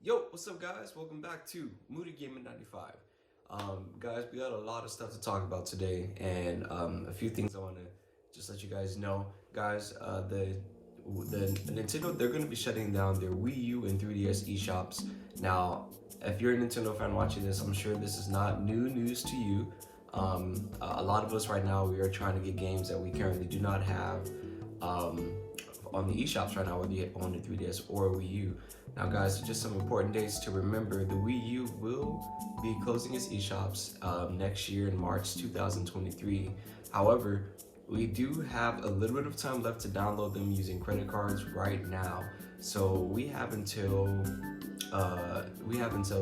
Yo, what's up, guys? Welcome back to Moody Gaming 95. Guys, we got a lot of stuff to talk about today, and a few things I want to just let you guys know. Guys, the Nintendo, they're going to be shutting down their Wii U and 3DS eShops. Now, if you're a Nintendo fan watching this, I'm sure this is not new news to you. A lot of us right now, we are trying to get games that we currently do not have. Um, on the eShops right now, whether you own the 3DS or Wii U. Now, guys, just some important dates to remember. The Wii U will be closing its eShops next year in March 2023. However, we do have a little bit of time left to download them using credit cards right now. So we have until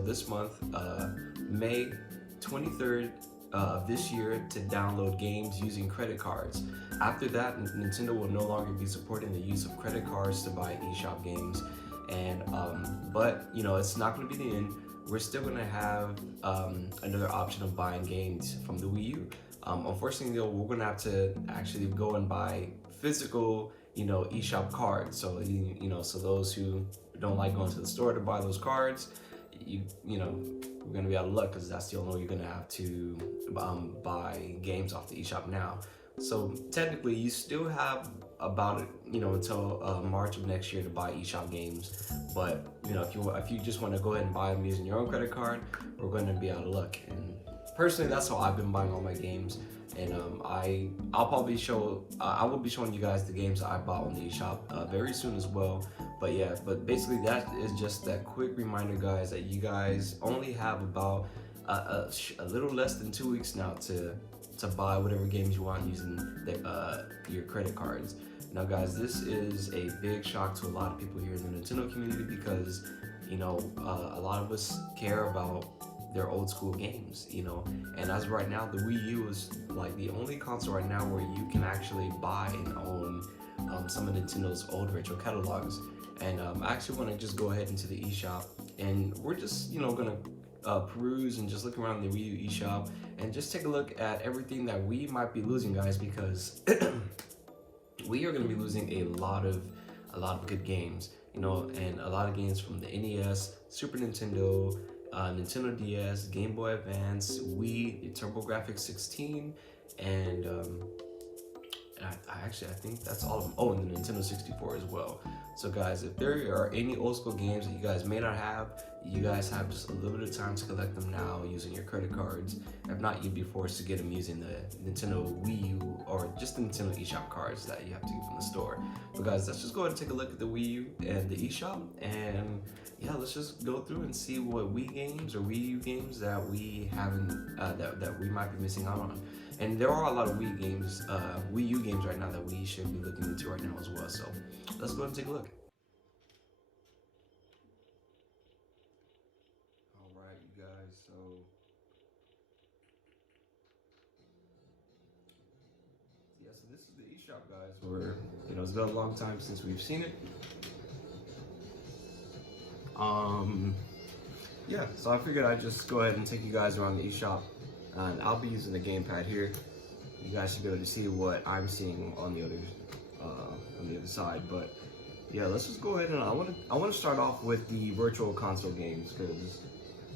this month, May 23rd of this year, to download games using credit cards. After that, Nintendo will no longer be supporting the use of credit cards to buy eShop games. And but it's not going to be the end. We're still going to have another option of buying games from the Wii U. Unfortunately, though, we're going to have to actually go and buy physical, eShop cards. So so those who don't like going to the store to buy those cards, we're gonna be out of luck because that's the only way you're gonna have to buy games off the eShop now. So technically, you still have about until March of next year to buy eShop games. But if you just want to go ahead and buy them using your own credit card, we're going to be out of luck. And personally, that's how I've been buying all my games. And I will be showing you guys the games that I bought on the eShop very soon as well. But yeah, basically that is just that quick reminder, guys, that you guys only have about a little less than 2 weeks now to buy whatever games you want using your credit cards. Now, guys, this is a big shock to a lot of people here in the Nintendo community because a lot of us care about their old school games, and as of right now, the Wii U is like the only console right now where you can actually buy and own some of Nintendo's old retro catalogs. And I actually want to just go ahead into the eShop, and we're just gonna peruse and just look around the Wii U eShop and just take a look at everything that we might be losing, guys, because we are going to be losing a lot of good games, and a lot of games from the NES, Super Nintendo, Nintendo DS, Game Boy Advance, Wii, the TurboGrafx 16, and I think that's all of them. Oh, and the Nintendo 64 as well. So guys, if there are any old school games that you guys may not have, you guys have just a little bit of time to collect them now using your credit cards. If not, you'd be forced to get them using the Nintendo Wii U or just the Nintendo eShop cards that you have to get from the store. But guys, let's just go ahead and take a look at the Wii U and the eShop, and yeah, let's just go through and see what Wii games or Wii U games that we haven't that we might be missing out on. And there are a lot of Wii U games right now that we should be looking into right now as well. So let's go ahead and take a look. All right, you guys. So yeah, so this is the eShop, guys. Where it's been a long time since we've seen it. Yeah, so I figured I'd just go ahead and take you guys around the eShop, and I'll be using the gamepad here. You guys should be able to see what I'm seeing on the other side. But yeah, let's just go ahead, and I want to start off with the virtual console games because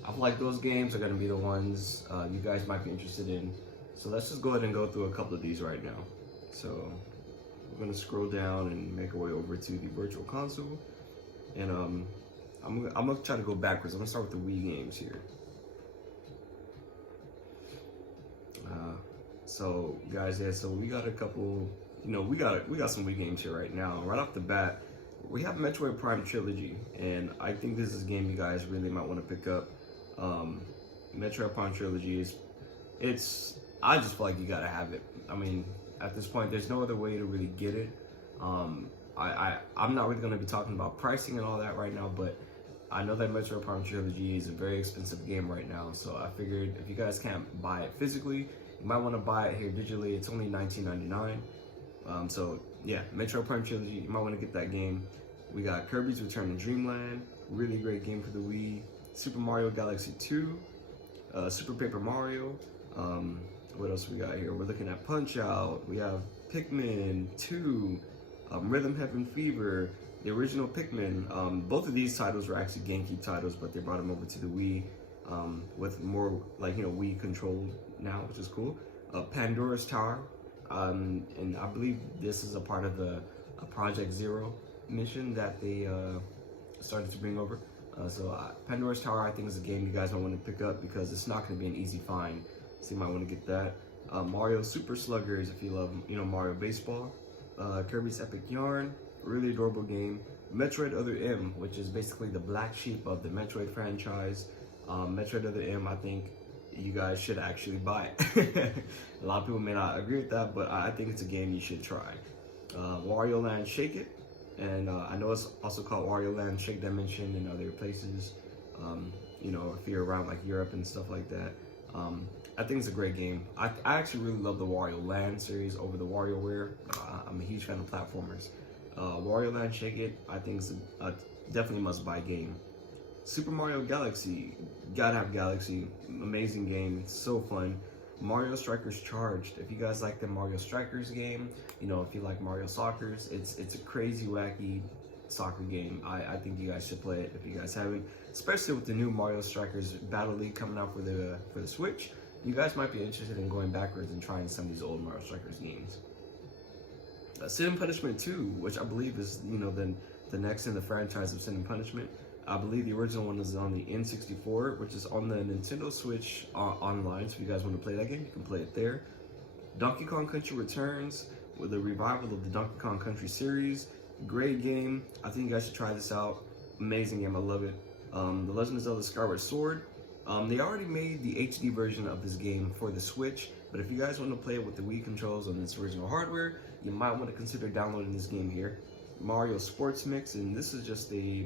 I feel like those games are going to be the ones you guys might be interested in. So let's just go ahead and go through a couple of these right now. So we're going to scroll down and make our way over to the virtual console, and I'm gonna try to go backwards. I'm gonna start with the Wii games here. So guys, yeah, so we got a couple, we got some Wii games here right now. Right off the bat, we have Metroid Prime Trilogy, and I think this is a game you guys really might want to pick up. Metroid Prime Trilogy I just feel like you gotta have it. I mean, at this point, there's no other way to really get it. I'm not really gonna be talking about pricing and all that right now, but I know that Metroid Prime Trilogy is a very expensive game right now, so I figured if you guys can't buy it physically, you might want to buy it here digitally. It's only $19.99. So yeah, Metroid Prime Trilogy, you might want to get that game. We got Kirby's Return to Dreamland, really great game for the Wii. Super Mario Galaxy 2, Super Paper Mario. What else we got here? We're looking at Punch Out. We have Pikmin 2, Rhythm Heaven Fever, the original Pikmin. Both of these titles were actually GameCube titles, but they brought them over to the Wii with more like Wii control now, which is cool. Pandora's Tower, and I believe this is a part of the Project Zero mission that they started to bring over. Pandora's Tower, I think, is a game you guys might want to pick up because it's not going to be an easy find. So you might want to get that. Mario Super Sluggers, if you love Mario Baseball. Kirby's Epic Yarn, really adorable game. Metroid Other M, which is basically the black sheep of the Metroid franchise. Metroid Other M, I think you guys should actually buy it. A lot of people may not agree with that, but I think it's a game you should try. Wario Land Shake It, and I know it's also called Wario Land Shake Dimension in other places. If you're around like Europe and stuff like that. I think it's a great game. I actually really love the Wario Land series over the WarioWare. I'm a huge fan of platformers. Wario Land Shake It, I think is a definitely must-buy game. Super Mario Galaxy, gotta have Galaxy, amazing game, it's so fun. Mario Strikers Charged, if you guys like the Mario Strikers game, if you like Mario Soccers, it's a crazy, wacky soccer game. I think you guys should play it if you guys haven't, especially with the new Mario Strikers Battle League coming out for the Switch. You guys might be interested in going backwards and trying some of these old Mario Strikers games. Sin and Punishment 2, which I believe is the next in the franchise of Sin and Punishment. I believe the original one is on the N64, which is on the Nintendo Switch online. So if you guys want to play that game, you can play it there. Donkey Kong Country Returns, with a revival of the Donkey Kong Country series. Great game. I think you guys should try this out. Amazing game. I love it. The Legend of Zelda Skyward Sword. They already made the HD version of this game for the Switch, but if you guys want to play it with the Wii controls on its original hardware, you might want to consider downloading this game here. Mario Sports Mix, and this is just a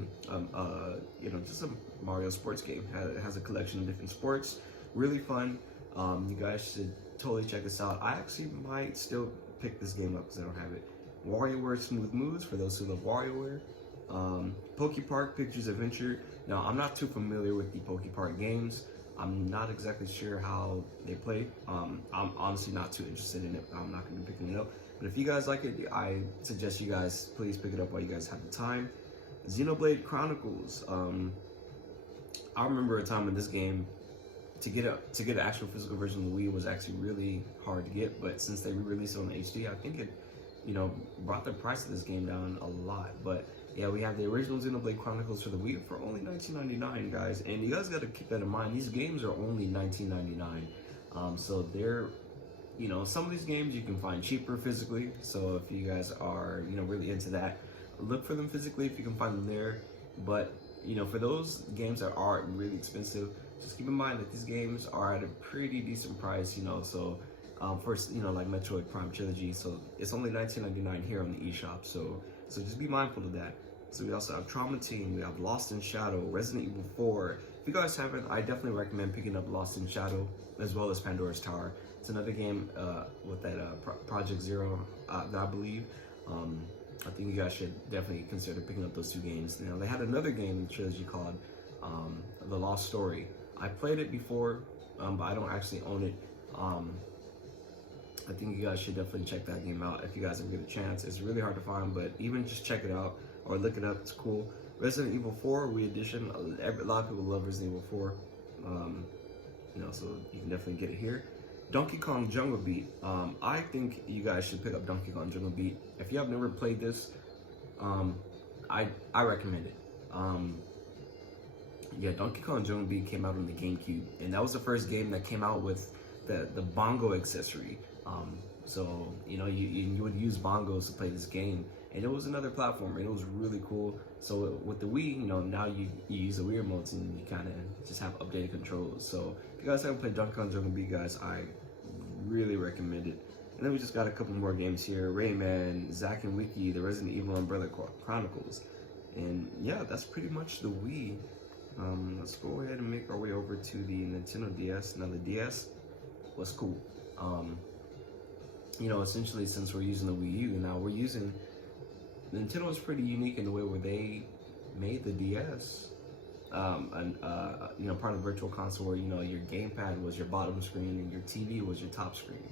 just a Mario sports game. It has a collection of different sports. Really fun. You guys should totally check this out. I actually might still pick this game up because I don't have it. WarioWare Smooth Moves, for those who love WarioWare. Poke Park Pictures Adventure. Now, I'm not too familiar with the Poke Park games. I'm not exactly sure how they play. I'm honestly not too interested in it. I'm not going to be picking it up. But if you guys like it, I suggest you guys please pick it up while you guys have the time. Xenoblade Chronicles. I remember a time when this game, to get an actual physical version of the Wii was actually really hard to get. But since they re-released it on HD, I think it, brought the price of this game down a lot. But yeah, we have the original Xenoblade Chronicles for the Wii for only $19.99, guys. And you guys got to keep that in mind. These games are only $19.99. So they're, some of these games you can find cheaper physically. So if you guys are, really into that, look for them physically if you can find them there. But, for those games that are really expensive, just keep in mind that these games are at a pretty decent price, So first, like Metroid Prime Trilogy, so it's only $19.99 here on the eShop. So just be mindful of that. So we also have Trauma Team, we have Lost in Shadow, Resident Evil 4. If you guys haven't, I definitely recommend picking up Lost in Shadow as well as Pandora's Tower. It's another game with that Project Zero that I believe. I think you guys should definitely consider picking up those two games. Now, they had another game in the trilogy called The Lost Story. I played it before, but I don't actually own it. I think you guys should definitely check that game out if you guys ever get a chance. It's really hard to find, but even just check it out or look it up. It's cool. Resident Evil 4 Wii Edition. A lot of people love Resident Evil 4. So you can definitely get it here. Donkey Kong Jungle Beat. I think you guys should pick up Donkey Kong Jungle Beat. If you have never played this, I recommend it. Yeah, Donkey Kong Jungle Beat came out on the GameCube, and that was the first game that came out with the bongo accessory. So you would use bongos to play this game, and it was another platform, and it was really cool. So with the Wii, now you use the Wii remotes and you kind of just have updated controls. So if you guys haven't played Donkey Kong Jungle Beat, guys, I really recommend it. And then we just got a couple more games here: Rayman, Zack and Wiki, the Resident Evil Umbrella Chronicles, and yeah, that's pretty much the Wii. Let's go ahead and make our way over to the Nintendo DS. Now the DS was cool. Essentially, since we're using the Wii U, now we're using, Nintendo is pretty unique in the way where they made the DS, part of the virtual console where, your gamepad was your bottom screen and your TV was your top screen.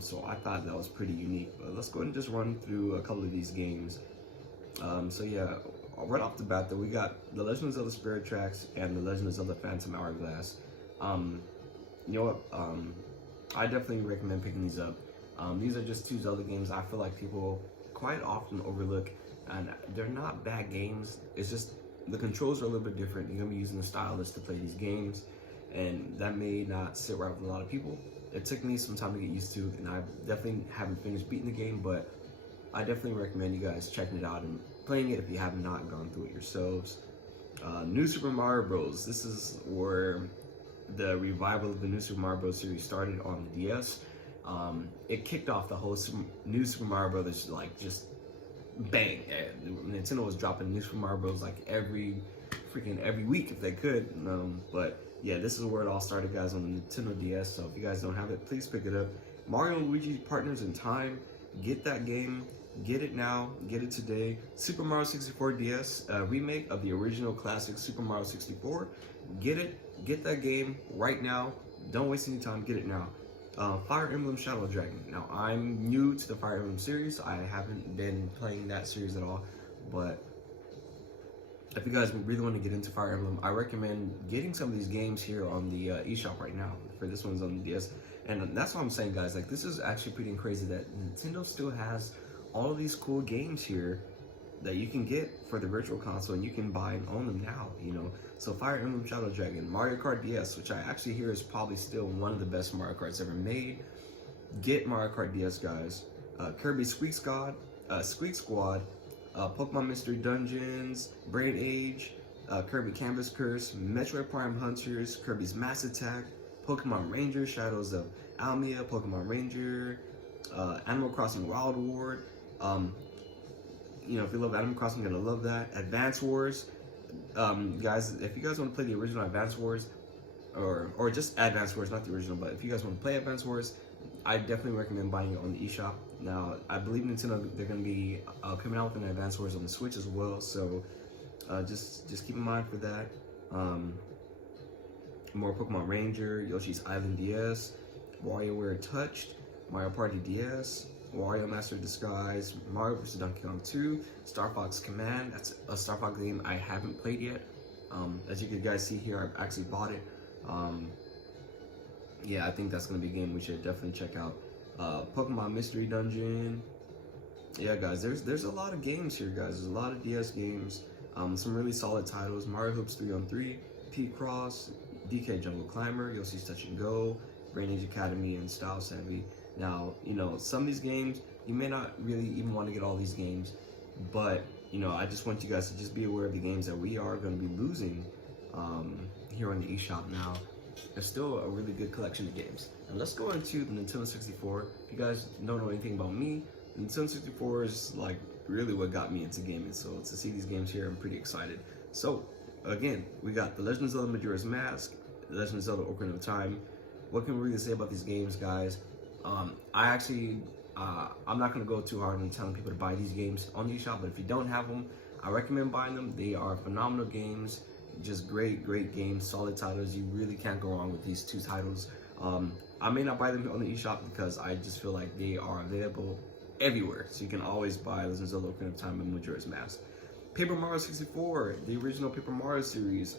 So I thought that was pretty unique. But let's go ahead and just run through a couple of these games. So yeah, right off the bat, though, we got The Legend of Zelda Spirit Tracks and The Legend of Zelda Phantom Hourglass. Um, you know what? I definitely recommend picking these up. These are just two Zelda games I feel like people quite often overlook, and they're not bad games. It's just the controls are a little bit different. You're gonna be using a stylus to play these games, and that may not sit right with a lot of people. It took me some time to get used to, and I definitely haven't finished beating the game, but I definitely recommend you guys checking it out and playing it if you have not gone through it yourselves. New Super Mario Bros. This is where the revival of the New Super Mario Bros. Series started on the DS. It kicked off the whole New Super Mario Brothers, like, just bang. Nintendo was dropping New Super Mario Bros. Like every week if they could. But yeah, this is where it all started, guys, on the Nintendo DS. So if you guys don't have it, please pick it up. Mario and Luigi Partners in Time. Get that game. Get it now. Get it today. Super Mario 64 DS, remake of the original classic Super Mario 64. Get it. Get that game right now. Don't waste any time. Get it now. Fire Emblem Shadow Dragon. Now, I'm new to the Fire Emblem series. I haven't been playing that series at all. But if you guys really want to get into Fire Emblem, I recommend getting some of these games here on the eShop right now. For this one's on the DS. And that's what I'm saying, guys. Like, this is actually pretty crazy that Nintendo still has all of these cool games here that you can get for the Virtual Console, and you can buy and own them now, you know. So Fire Emblem Shadow Dragon, Mario Kart DS, which I actually hear is probably still one of the best Mario Karts ever made. Get Mario Kart DS, guys. Kirby Squeak Squad, Pokemon Mystery Dungeons, Brain Age, Kirby Canvas Curse, Metroid Prime Hunters, Kirby's Mass Attack, Pokemon Ranger, Shadows of Almia, Pokemon Ranger, Animal Crossing Wild Ward. You know, if you love Animal Crossing, you're gonna love that. Advance Wars, guys. If you guys want to play the original Advance Wars, or just Advance Wars, not the original, but if you guys want to play Advance Wars, I definitely recommend buying it on the eShop. Now, I believe Nintendo, they're gonna be coming out with an Advance Wars on the Switch as well, so just keep in mind for that. More Pokemon Ranger, Yoshi's Island DS, WarioWare Touched, Mario Party DS, Wario Master Disguise, Mario vs. Donkey Kong 2, Star Fox Command. That's a Star Fox game I haven't played yet. As you guys see here, I've actually bought it. Yeah, I think that's gonna be a game we should definitely check out. Pokemon Mystery Dungeon. Yeah, guys, there's a lot of games here, guys. There's a lot of DS games. Some really solid titles: Mario Hoops 3-on-3, P-Cross, DK Jungle Climber, Yoshi's Touch and Go, Brain Age Academy, and Style Savvy. Now, you know, some of these games, you may not really even want to get all these games, but, you know, I just want you guys to just be aware of the games that we are going to be losing here on the eShop now. There's still a really good collection of games. And let's go into the Nintendo 64. If you guys don't know anything about me, the Nintendo 64 is like really what got me into gaming. So to see these games here, I'm pretty excited. So again, we got The Legend of Zelda Majora's Mask, The Legend of Zelda Ocarina of Time. What can we really say about these games, guys? I'm not gonna go too hard on telling people to buy these games on the eShop, but if you don't have them, I recommend buying them. They are phenomenal games, just great games, solid titles. You really can't go wrong with these two titles. I may not buy them on the eShop because I just feel like they are available everywhere, so you can always buy Legend of Zelda Ocarina of Time and Majora's Mask. Paper Mario 64, the original Paper Mario series.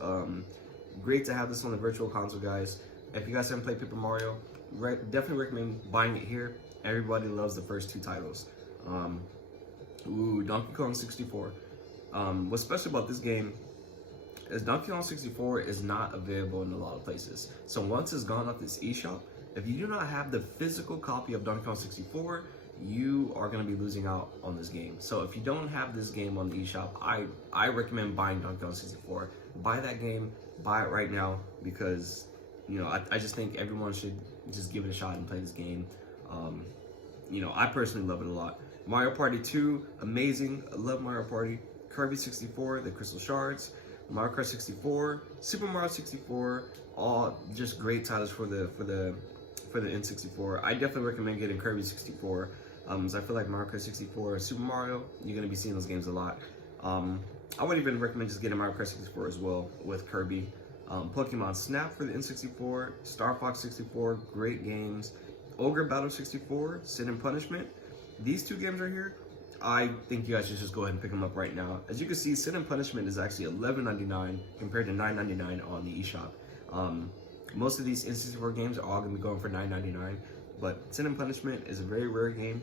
Great to have this on the Virtual Console, guys. If you guys haven't played Paper Mario, definitely recommend buying it here. Everybody loves the first two titles. Donkey Kong 64. What's special about this game is Donkey Kong 64 is not available in a lot of places. So once it's gone off this eShop, if you do not have the physical copy of Donkey Kong 64, you are going to be losing out on this game. So if you don't have this game on the eShop, I recommend buying Donkey Kong 64. Buy that game, buy it right now, because, you know, I just think everyone should just give it a shot and play this game. You know, I personally love it a lot. Mario Party 2, amazing. I love Mario Party. Kirby 64, the Crystal Shards, Mario Kart 64, Super Mario 64, all just great titles for the N64. I definitely recommend getting Kirby 64. I feel like Mario Kart 64, Super Mario, you're gonna be seeing those games a lot. I would even recommend just getting Mario Kart 64 as well with Kirby. Pokemon Snap for the N64, Star Fox 64, great games. Ogre Battle 64, Sin and Punishment. These two games right here, I think you guys should just go ahead and pick them up right now. As you can see, Sin and Punishment is actually $11.99 compared to $9.99 on the eShop. Most of these N64 games are all going to be going for $9.99, but Sin and Punishment is a very rare game.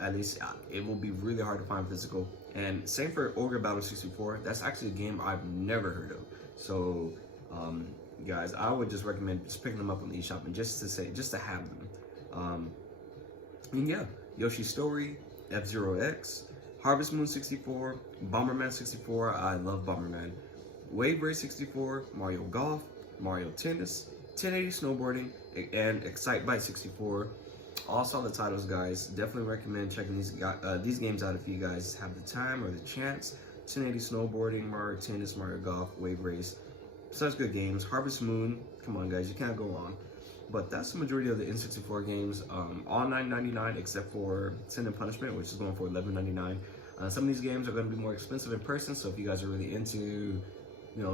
At least it will be really hard to find physical. And same for Ogre Battle 64. That's actually a game I've never heard of. So, guys, I would just recommend just picking them up on the eShop and just to have them. And yeah, Yoshi's Story, F-Zero X, Harvest Moon 64, Bomberman 64. I love Bomberman. Wave Race 64, Mario Golf, Mario Tennis, 1080 Snowboarding, and Excite Bike 64. All solid titles, guys. Definitely recommend checking these games out if you guys have the time or the chance. 1080 Snowboarding, Mario Tennis, Mario Golf, Wave Race. Such good games. Harvest Moon. Come on, guys. You can't go wrong. But that's the majority of the N64 games. All $9.99 except for Sin and Punishment, which is going for $11.99. Some of these games are going to be more expensive in person, so if you guys are really into,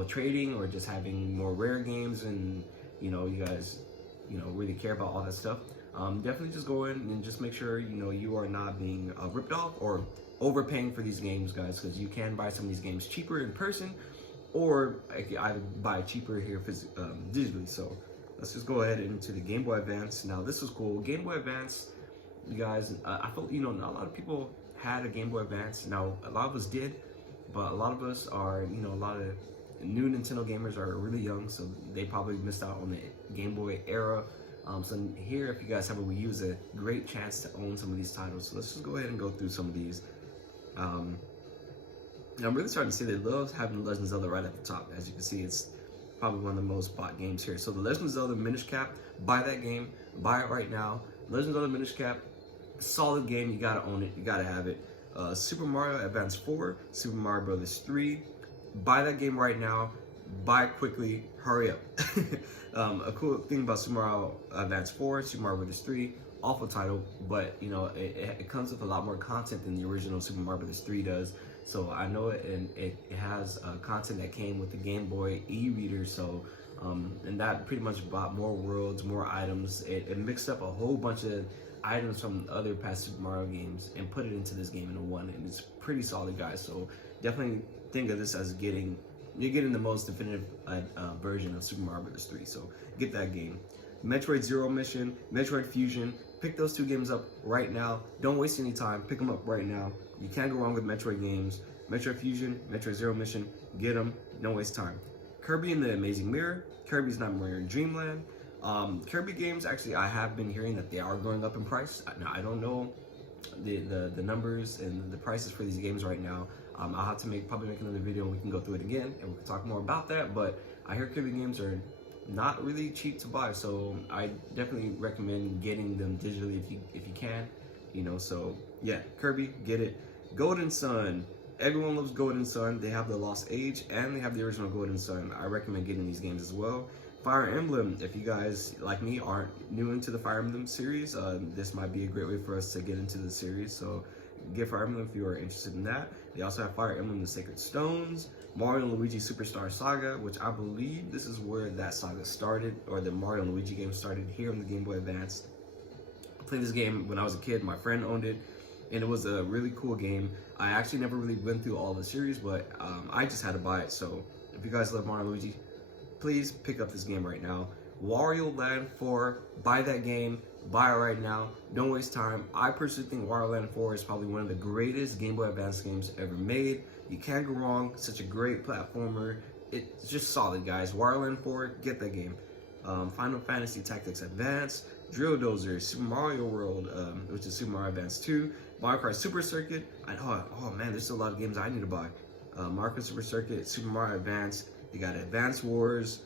trading or just having more rare games and, you guys, really care about all that stuff, definitely just go in and just make sure, you are not being ripped off or overpaying for these games, guys, because you can buy some of these games cheaper in person, or I buy cheaper here digitally. So let's just go ahead into the Game Boy Advance. Now this was cool. Game Boy Advance, you guys, I felt, not a lot of people had a Game Boy Advance. Now a lot of us did, but a lot of us are, a lot of new Nintendo gamers are really young, so they probably missed out on the Game Boy era. So here, if you guys have a Wii U, is a great chance to own some of these titles. So let's just go ahead and go through some of these. I'm really starting to see they love having Legend of Zelda right at the top. As you can see, it's probably one of the most bought games here. So the Legend of Zelda Minish Cap, buy that game, buy it right now. Legend of Zelda Minish Cap, solid game, you gotta own it, you gotta have it. Super Mario Advance 4, Super Mario Brothers 3, buy that game right now, buy it quickly, hurry up. A cool thing about Super Mario Advance 4, Super Mario Brothers 3, awful title, but it comes with a lot more content than the original Super Mario Brothers 3 does. So I know it, and it has content that came with the Game Boy e-reader. So and that pretty much bought more worlds, more items. It mixed up a whole bunch of items from other past Super Mario games and put it into this game in one, and it's pretty solid, guys. So definitely think of this as you're getting the most definitive version of Super Mario Bros. 3, so get that game. Metroid Zero Mission, Metroid Fusion, pick those two games up right now. Don't waste any time, pick them up right now. You can't go wrong with Metroid games. Metroid Fusion, Metroid Zero Mission, get them, don't waste time. Kirby and the Amazing Mirror, Kirby's Nightmare Dreamland. Kirby games, actually, I have been hearing that they are going up in price. Now, I don't know the numbers and the prices for these games right now. I'll have to probably make another video and we can go through it again and we can talk more about that. But I hear Kirby games are not really cheap to buy, so I definitely recommend getting them digitally if you can. So yeah, Kirby, get it. Golden Sun. Everyone loves Golden Sun. They have the Lost Age and they have the original Golden Sun. I recommend getting these games as well. Fire Emblem, if you guys, like me, aren't new into the Fire Emblem series, this might be a great way for us to get into the series. So get Fire Emblem if you are interested in that. They also have Fire Emblem The Sacred Stones, Mario and Luigi Superstar Saga, which I believe this is where that saga started, or the Mario and Luigi game started here on the Game Boy Advance. I played this game when I was a kid. My friend owned it, and it was a really cool game. I actually never really went through all the series, but I just had to buy it. So if you guys love Mario and Luigi, please pick up this game right now. Wario Land 4, buy that game, buy it right now, don't waste time. I personally think Wario Land 4 is probably one of the greatest Game Boy Advance games ever made. You can't go wrong, such a great platformer. It's just solid, guys. Wario Land 4, get that game. Final Fantasy Tactics Advance, Drill Dozer, Super Mario World, which is Super Mario Advance 2, Mario Kart Super Circuit. Oh man, there's still a lot of games I need to buy. Mario Kart Super Circuit, Super Mario Advance, you got Advance Wars,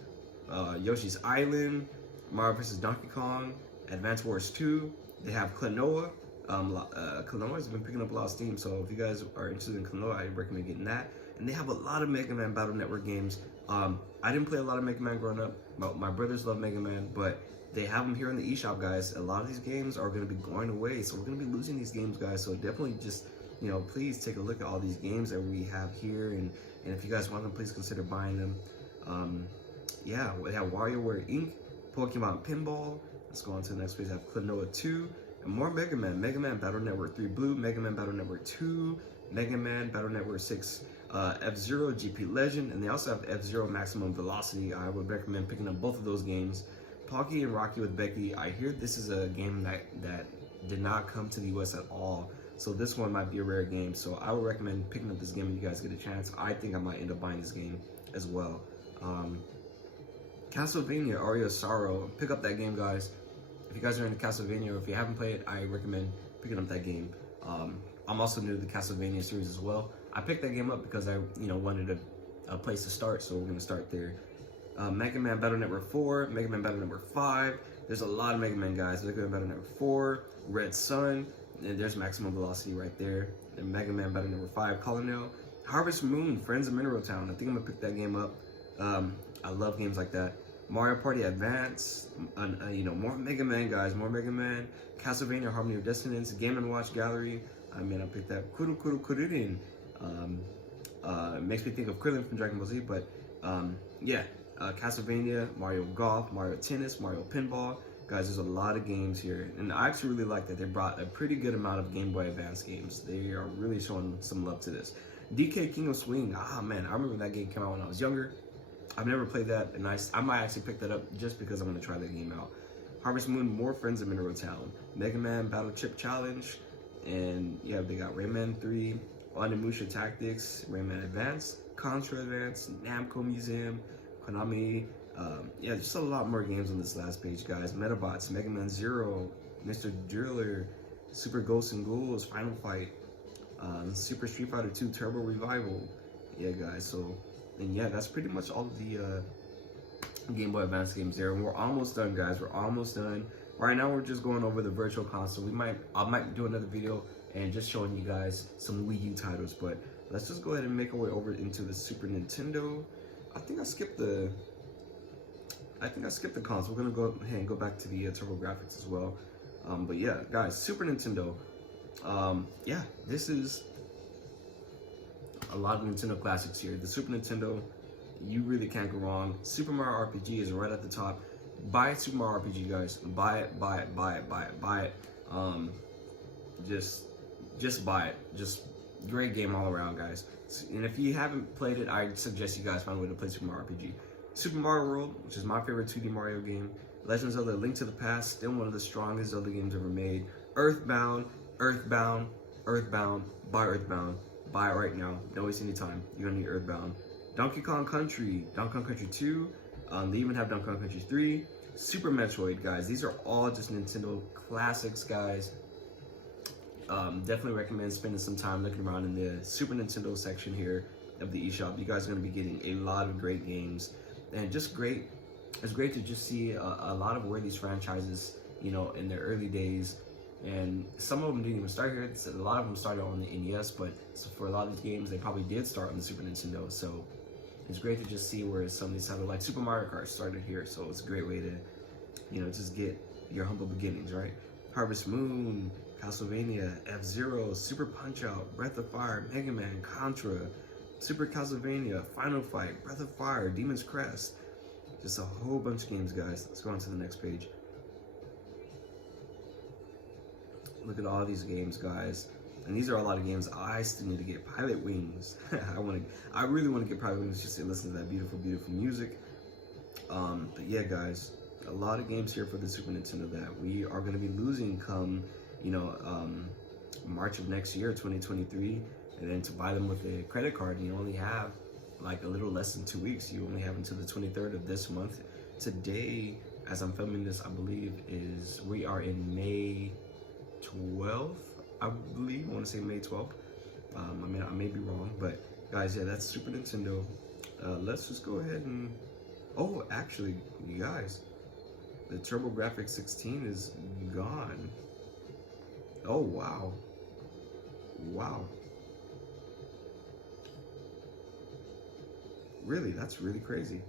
Yoshi's Island, Mario vs. Donkey Kong, Advance Wars 2. They have Klonoa. Klonoa has been picking up a lot of steam, so if you guys are interested in Klonoa, I recommend getting that. And they have a lot of Mega Man Battle Network games. I didn't play a lot of Mega Man growing up. My brothers love Mega Man, but they have them here in the eShop, guys. A lot of these games are going to be going away, so we're going to be losing these games, guys. So definitely just, please take a look at all these games that we have here, and if you guys want them, please consider buying them. Yeah, we have WarioWare Inc., Pokemon Pinball. Let's go on to the next page. I have Klonoa 2, And more Mega Man. Mega Man Battle Network 3 Blue, Mega Man Battle Network 2, Mega Man Battle Network 6 F-Zero GP Legend, and they also have F-Zero Maximum Velocity. I would recommend picking up both of those games. Pocky and Rocky with Becky. I hear this is a game that did not come to the US at all. So this one might be a rare game. So I would recommend picking up this game when you guys get a chance. I think I might end up buying this game as well. Castlevania Aria of Sorrow. Pick up that game, guys. If you guys are into Castlevania, or if you haven't played it, I recommend picking up that game. I'm also new to the Castlevania series as well. I picked that game up because I, wanted a place to start, so we're gonna start there. Mega Man Battle Network 4, Mega Man Battle Network 5. There's a lot of Mega Man guys. Mega Man Battle Network 4, Red Sun, and there's Maximum Velocity right there. And Mega Man Battle Network 5, Colonel. Harvest Moon, Friends of Mineral Town. I think I'm gonna pick that game up. I love games like that. Mario Party Advance, more Mega Man guys, more Mega Man. Castlevania Harmony of Dissonance, Game & Watch Gallery. I picked that. Kuru Kuru Kuririn. It makes me think of Krillin from Dragon Ball Z, but Castlevania, Mario Golf, Mario Tennis, Mario Pinball. Guys, there's a lot of games here, and I actually really like that they brought a pretty good amount of Game Boy Advance games. They are really showing some love to this. DK King of Swing, man, I remember that game came out when I was younger. I've never played that, and I might actually pick that up just because I'm going to try that game out. Harvest Moon, more Friends of Mineral Town. Mega Man Battle Chip Challenge, and yeah, they got Rayman 3, Onimusha Tactics, Rayman Advance, Contra Advance, Namco Museum, Konami. Just a lot more games on this last page, guys. Metabots, Mega Man Zero, Mr. Driller, Super Ghosts and Ghouls, Final Fight, Super Street Fighter 2 Turbo Revival. Yeah, guys, so, and yeah, that's pretty much all of the Game Boy Advance games there. And we're almost done, guys. We're almost done. Right now, we're just going over the Virtual Console. I might do another video and just showing you guys some Wii U titles, but let's just go ahead and make our way over into the Super Nintendo. I think I skipped the console. We're gonna go ahead and go back to the TurboGrafx as well. But yeah, guys, Super Nintendo. This is a lot of Nintendo classics here. The Super Nintendo, you really can't go wrong. Super Mario RPG is right at the top. Buy Super Mario RPG, guys. Buy it, buy it, buy it, buy it, buy it. Just buy it. Just great game all around, guys. And if you haven't played it, I suggest you guys find a way to play Super Mario RPG. Super Mario World, which is my favorite 2D Mario game. Legend of Zelda: Link to the Past, still one of the strongest Zelda games ever made. Earthbound, Earthbound, Earthbound, buy Earthbound. Buy it right now. Don't waste any time. You're gonna need Earthbound. Donkey Kong Country, Donkey Kong Country 2. They even have Donkey Kong Country 3. Super Metroid, guys. These are all just Nintendo classics, guys. Definitely recommend spending some time looking around in the Super Nintendo section here of the eShop. You guys are going to be getting a lot of great games, and just great. It's great to just see a lot of where these franchises, in their early days, and some of them didn't even start here. A lot of them started on the NES, but for a lot of these games, they probably did start on the Super Nintendo. So it's great to just see where some of these titles, like Super Mario Kart, started here. So it's a great way to, just get your humble beginnings, right? Harvest Moon, Castlevania, F-Zero, Super Punch-Out, Breath of Fire, Mega Man, Contra, Super Castlevania, Final Fight, Breath of Fire, Demon's Crest. Just a whole bunch of games, guys. Let's go on to the next page. Look at all these games, guys. And these are a lot of games I still need to get. Pilot Wings. I really want to get Pilot Wings just to listen to that beautiful, beautiful music. But yeah, guys, a lot of games here for the Super Nintendo that we are going to be losing come, March of next year, 2023. And then to buy them with a credit card, you only have like a little less than 2 weeks. You only have until the 23rd of this month. Today, as I'm filming this, I believe we are in May 12th. I believe I want to say May 12th. I may be wrong, but guys, yeah, that's Super Nintendo. Let's just go ahead and. Oh, actually, you guys, the TurboGrafx 16 is gone. Oh wow, wow. Really, that's really crazy.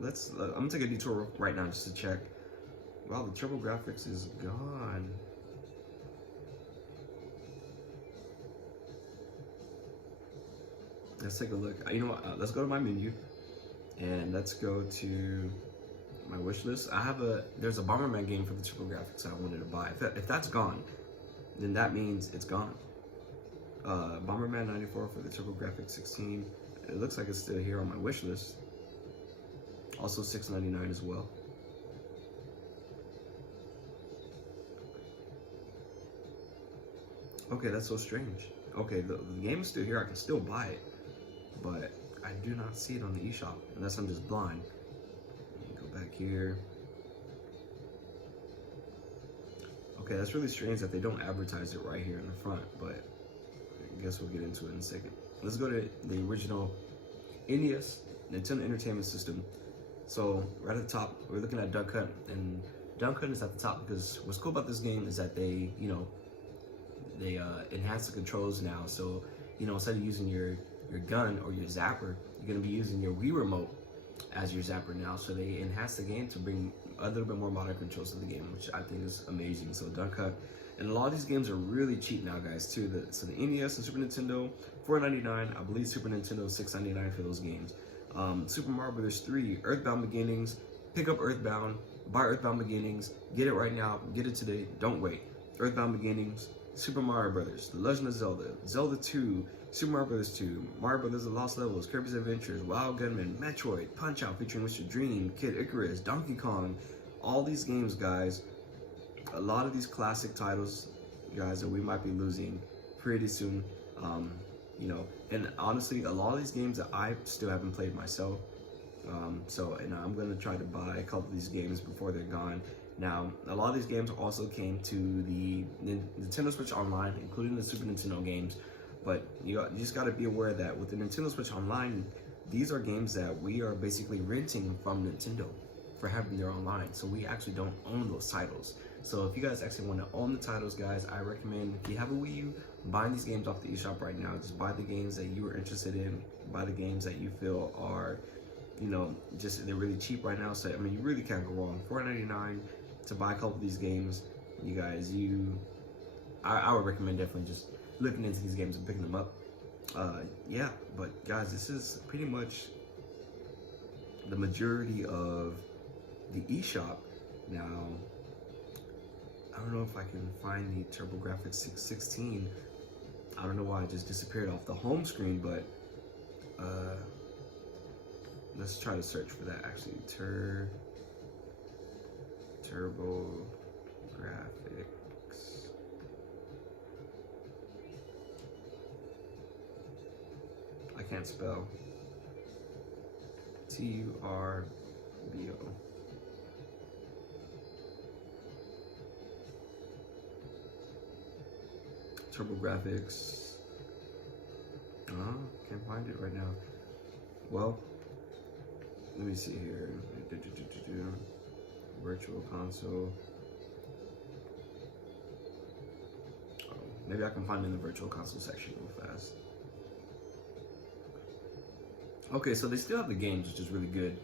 I'm gonna take a detour right now just to check. Wow, the TurboGrafx is gone. Let's take a look. You know what? Let's go to my menu, and let's go to my wish list. There's a Bomberman game for the TurboGrafx I wanted to buy. If that's gone, then that means it's gone. Bomberman 94 for the TurboGrafx 16. It looks like it's still here on my wish list. Also $6.99 as well. Okay, that's so strange. Okay, the game is still here. I can still buy it, but I do not see it on the eShop unless I'm just blind. Go back here. Okay, that's really strange that they don't advertise it right here in the front, but I guess we'll get into it in a second. Let's go to the original NES, Nintendo Entertainment System. So right at the top, we're looking at Duck Hunt, and Duck Hunt is at the top because what's cool about this game is that they enhance the controls now. So, instead of using your gun or your zapper, you're gonna be using your Wii remote as your zapper now. So they enhance the game to bring a little bit more modern controls to the game, which I think is amazing. So Duck Hunt, and a lot of these games are really cheap now, guys, too. So the NES and Super Nintendo, $4.99. I believe Super Nintendo $6.99 for those games. Super Mario Bros. 3, Earthbound Beginnings. Pick up Earthbound, buy Earthbound Beginnings, get it right now, get it today, don't wait. Earthbound Beginnings, Super Mario Brothers, The Legend of Zelda, Zelda 2, Super Mario Bros. 2, Mario Brothers The Lost Levels, Kirby's Adventures, Wild Gunman, Metroid, Punch-Out featuring Mr. Dream, Kid Icarus, Donkey Kong. All these games, guys, a lot of these classic titles, guys, that we might be losing pretty soon. And honestly, a lot of these games that I still haven't played myself. And I'm gonna try to buy a couple of these games before they're gone. Now, a lot of these games also came to the Nintendo Switch Online, including the Super Nintendo games. But you just got to be aware that with the Nintendo Switch Online, these are games that we are basically renting from Nintendo for having their online. So we actually don't own those titles. So if you guys actually want to own the titles, guys, I recommend, if you have a Wii U, buying these games off the eShop right now. Just buy the games that you are interested in. Buy the games that you feel are, they're really cheap right now. So, I mean, you really can't go wrong. $4.99 to buy a couple of these games. You guys, I would recommend definitely just looking into these games and picking them up. Yeah, but guys, this is pretty much the majority of the eShop. Now, I don't know if I can find the TurboGrafx 616. I don't know why it just disappeared off the home screen, but let's try to search for that actually. TurboGrafx. I can't spell. TURBO. TurboGrafx. Can't find it right now. Well, let me see here. Virtual console. Oh, maybe I can find it in the virtual console section real fast. Okay, so they still have the games, which is really good.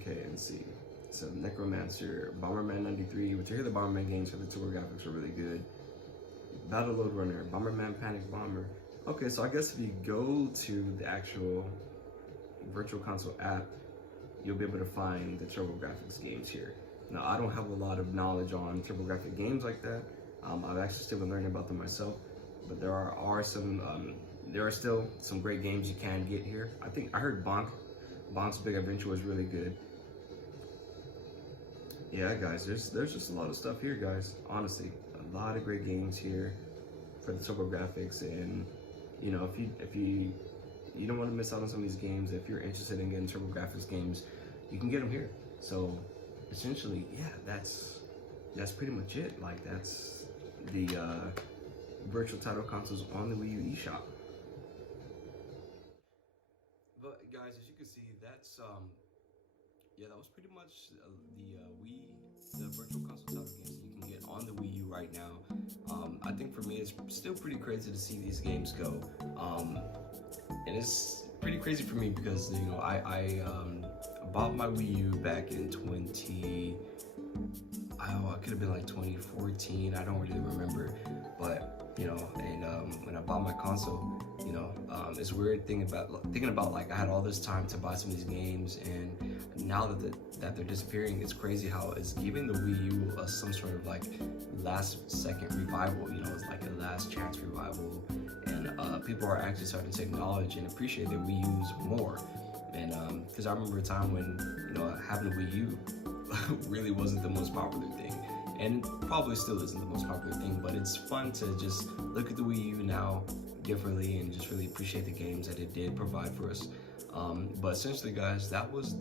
Okay, let's see. So Necromancer, Bomberman 93, which I hear the Bomberman games for the TurboGrafx are really good. Battle Load Runner, Bomberman Panic Bomber. Okay, so I guess if you go to the actual Virtual Console app, you'll be able to find the TurboGrafx games here. Now, I don't have a lot of knowledge on TurboGrafx games like that. I've actually still been learning about them myself, but there are still some great games you can get here. I heard Bonk's Big Adventure was really good. Yeah, guys, there's just a lot of stuff here, guys. Honestly, a lot of great games here for the TurboGrafx, and if you don't want to miss out on some of these games, if you're interested in getting TurboGrafx games, you can get them here. So essentially, yeah, that's pretty much it. Like, that's the virtual title consoles on the Wii U eShop. But guys, as you can see, that's that was pretty much the virtual console title games that you can get on the Wii U right now. I think for me, it's still pretty crazy to see these games go, and it's pretty crazy for me because I bought my Wii U back in it could have been like 2014. I don't really remember, but And when I bought my console, it's weird thinking about like I had all this time to buy some of these games, and now that they're disappearing, it's crazy how it's giving the Wii U some sort of like last second revival. It's like a last chance revival, and people are actually starting to acknowledge and appreciate their Wii U's more. And because I remember a time when having a Wii U really wasn't the most popular thing, and probably still isn't the most popular thing, but it's fun to just look at the Wii U now differently and just really appreciate the games that it did provide for us. But essentially, guys, that was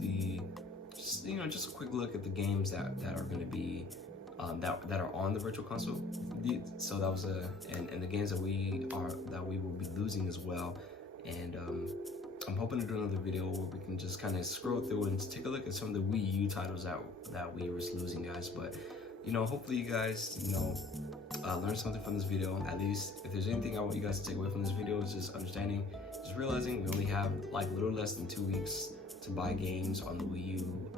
just a quick look at the games that are going to be that are on the virtual console. So that was and the games that we will be losing as well. And I'm hoping to do another video where we can just kind of scroll through and take a look at some of the Wii U titles that we were losing, guys. But hopefully you guys learn something from this video. At least if there's anything I want you guys to take away from this video, is just realizing we only have like a little less than 2 weeks to buy games on the Wii U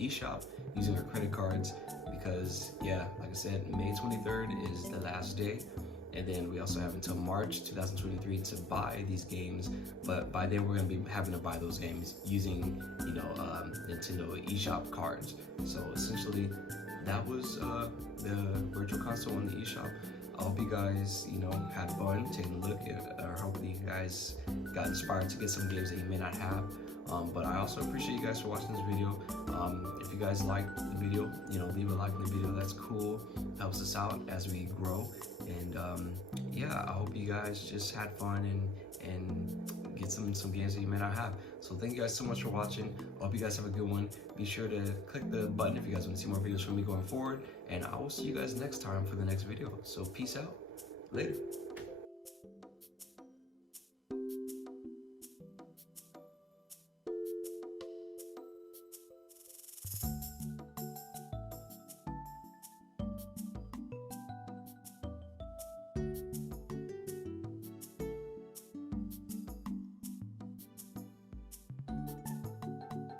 eShop using our credit cards, because like I said, May 23rd is the last day. And then we also have until March 2023 to buy these games, but by then we're going to be having to buy those games using Nintendo eShop cards. So essentially that was the virtual console on the eShop. I hope you guys had fun taking a look at, or hopefully you guys got inspired to get some games that you may not have. But I also appreciate you guys for watching this video. If you guys liked the video, leave a like in the video. That's cool. Helps us out as we grow. And I hope you guys just had fun and get some games that you may not have. So thank you guys so much for watching. I hope you guys have a good one. Be sure to click the button if you guys want to see more videos from me going forward. And I will see you guys next time for the next video. So peace out. Later.